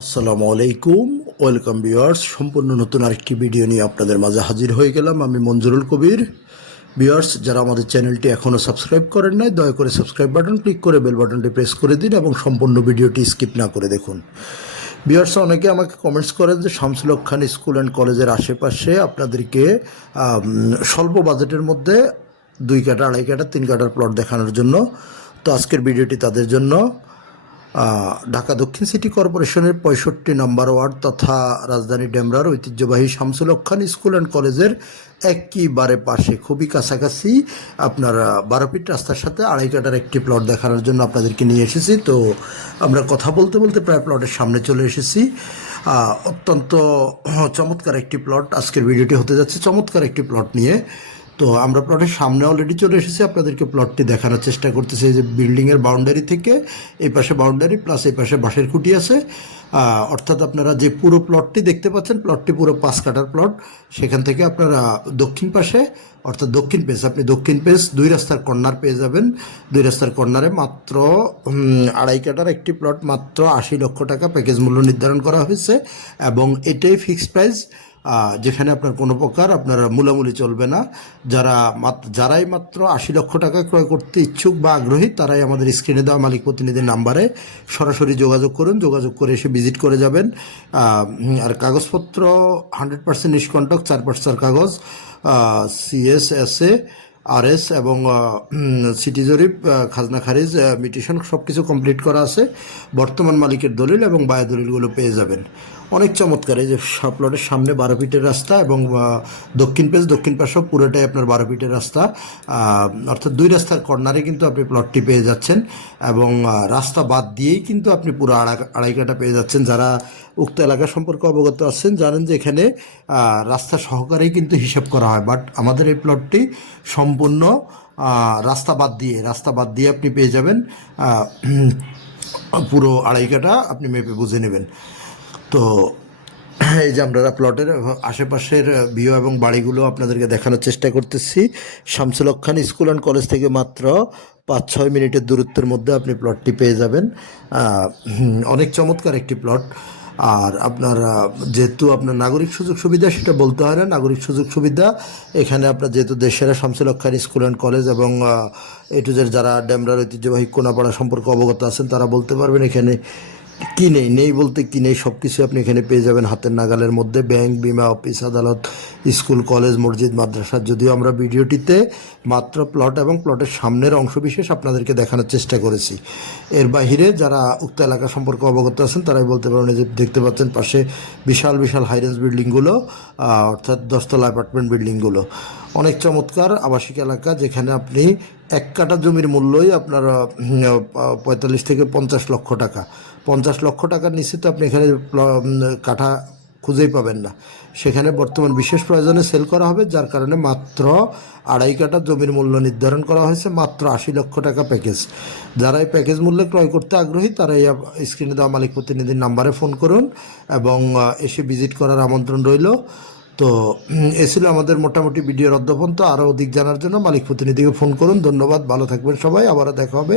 আসসালামু আলাইকুম, welcome viewers. সম্পূর্ণ নতুন আরেকটি ভিডিও নিয়ে আপনাদের মাঝে হাজির হয়ে গেলাম। আমি মঞ্জুরুল কবির। ভিউয়ার্স, যারা আমাদের চ্যানেলটি এখনও সাবস্ক্রাইব করেন নাই, দয়া করে সাবস্ক্রাইব বাটন ক্লিক করে বেল বাটনটি প্রেস করে দিন এবং সম্পূর্ণ ভিডিওটি স্কিপ না করে দেখুন। ভিউয়ার্স, অনেকে আমাকে কমেন্টস করেন যে শামসুল হক খান স্কুল অ্যান্ড কলেজের আশেপাশে আপনাদেরকে স্বল্প বাজেটের মধ্যে 2 কাঠা, 2.5 কাঠা, 3 কাঠার প্লট দেখানোর জন্য। তো আজকের ভিডিওটি তাদের জন্য। ঢাকা দক্ষিণ সিটি কর্পোরেশনের 65 নম্বর ওয়ার্ড তথা রাজধানী ডেমরার ঐতিহ্যবাহী শামসুল হক খান স্কুল অ্যান্ড কলেজের একেবারে পাশে, খুবই কাছাকাছি আপনার 12 ফিট রাস্তার সাথে 2.5 কাঠার একটি প্লট দেখানোর জন্য আপনাদেরকে নিয়ে এসেছি। তো আমরা কথা বলতে বলতে প্রায় প্লটের সামনে চলে এসেছি। অত্যন্ত চমৎকার একটি প্লট আজকের ভিডিওটি হতে যাচ্ছে, চমৎকার একটি প্লট নিয়ে। তো আমরা প্লটের সামনে অলরেডি চলে এসেছি, আপনাদেরকে প্লটটি দেখানোর চেষ্টা করতেছি। এই যে বিল্ডিংয়ের বাউন্ডারি থেকে এই পাশে বাউন্ডারি প্লাস এই পাশে বাঁশের খুঁটি আছে। অর্থাৎ আপনারা যে পুরো প্লটটি দেখতে পাচ্ছেন, প্লটটি পুরো 5 কাঠার প্লট। সেখান থেকে আপনারা দক্ষিণ পাশে অর্থাৎ দক্ষিণ পেস, আপনি দক্ষিণ পেস 2 রাস্তার কর্নার পেয়ে যাবেন। 2 রাস্তার কর্নারে মাত্র 2.5 কাঠার একটি প্লট, মাত্র 80 লক্ষ টাকা প্যাকেজ মূল্য নির্ধারণ করা হয়েছে এবং এটাই ফিক্সড প্রাইস, যেখানে আপনার কোনো প্রকার আপনার মূলামূলি চলবে না। যারাই মাত্র 80 লক্ষ টাকা ক্রয় করতে ইচ্ছুক বা আগ্রহী, তারাই আমাদের স্ক্রিনে দেওয়া মালিক প্রতিনিধির নাম্বারে সরাসরি যোগাযোগ করুন, যোগাযোগ করে এসে ভিজিট করে যাবেন। আর কাগজপত্র 100% নিষ্কণ্টক, 4 পার্সার কাগজ, সিএস, এসএ, আরএস এবং সিটি জরিপ, খাজনা খারিজ, মিটিশন সব কিছু কমপ্লিট করা আছে। বর্তমান মালিকের দলিল এবং বায়া দলিলগুলো পেয়ে যাবেন। অনেক চমৎকার। এই যে প্লটের সামনে 12 ফিটের রাস্তা এবং দক্ষিণ পাশেও পুরোটাই আপনার 12 ফিটের রাস্তা। অর্থাৎ 2 রাস্তার কর্নারে কিন্তু আপনি প্লটটি পেয়ে যাচ্ছেন এবং রাস্তা বাদ দিয়েই কিন্তু আপনি পুরো 2.5 কাঠা পেয়ে যাচ্ছেন। যারা উক্ত এলাকা সম্পর্কে অবগত আছেন জানেন যে এখানে রাস্তা সহকারেই কিন্তু হিসাব করা হয়, বাট আমাদের এই প্লটটি সম্পূর্ণ রাস্তা বাদ দিয়ে আপনি পেয়ে যাবেন পুরো 2.5 কাঠা। আপনি মেপে বুঝে নেবেন। তো এই যে আমরা প্লটের আশেপাশের ভিউ এবং বাড়িগুলো আপনাদেরকে দেখানোর চেষ্টা করতেছি। শামসুল হক খান স্কুল অ্যান্ড কলেজ থেকে মাত্র 5-6 মিনিটের দূরত্বের মধ্যে আপনি প্লটটি পেয়ে যাবেন। অনেক চমৎকার একটি প্লট। আর আপনার যেহেতু আপনার নাগরিক সুযোগ সুবিধা, সেটা বলতে হয় না। নাগরিক সুযোগ সুবিধা এখানে আপনার যেহেতু দেশের শামসুল হক খান স্কুল অ্যান্ড কলেজ এবং যারা ডেমরার ঐতিহ্যবাহী কোনাপাড়া সম্পর্কে অবগত আছেন তারা বলতে পারবেন এখানে কি নেই বলতে কি নেই, সব কিছু আপনি এখানে পেয়ে যাবেন হাতের নাগালের মধ্যে। ব্যাংক, বিমা, অফিস, আদালত, স্কুল, কলেজ, মসজিদ, মাদ্রাসা। যদিও আমরা ভিডিওটিতে মাত্র প্লট এবং প্লটের সামনের অংশবিশেষ আপনাদেরকে দেখানোর চেষ্টা করেছি। এর বাহিরে যারা উক্ত এলাকা সম্পর্কে অবগত আছেন তারাই বলতে পারবেন। যে দেখতে পাচ্ছেন পাশে বিশাল হাইরেঞ্জ বিল্ডিংগুলো, অর্থাৎ 10 তলা অ্যাপার্টমেন্ট বিল্ডিংগুলো। অনেক চমৎকার আবাসিক এলাকা, যেখানে আপনি 1 কাঠা জমির মূল্যই আপনার 45 থেকে 50 লক্ষ টাকা। 50 লক্ষ টাকার নিচে তো আপনি এখানে কাঠা খুঁজেই পাবেন না। সেখানে বর্তমান বিশেষ প্রয়োজনে সেল করা হবে, যার কারণে মাত্র 2.5 কাঠা জমির মূল্য নির্ধারণ করা হয়েছে, মাত্র 80 লক্ষ টাকা প্যাকেজ। যারা এই প্যাকেজ মূল্যে ক্রয় করতে আগ্রহী তারাই স্ক্রিনে দেওয়া মালিক প্রতিনিধির নাম্বারে ফোন করুন এবং এসে ভিজিট করার আমন্ত্রণ রইল। তো এ ছিল আমাদের মোটামুটি ভিডিওর অধ্যপন। তো আরও অধিক জানার জন্য মালিক প্রতিনিধিকে ফোন করুন। ধন্যবাদ, ভালো থাকবেন সবাই, আবারও দেখা হবে।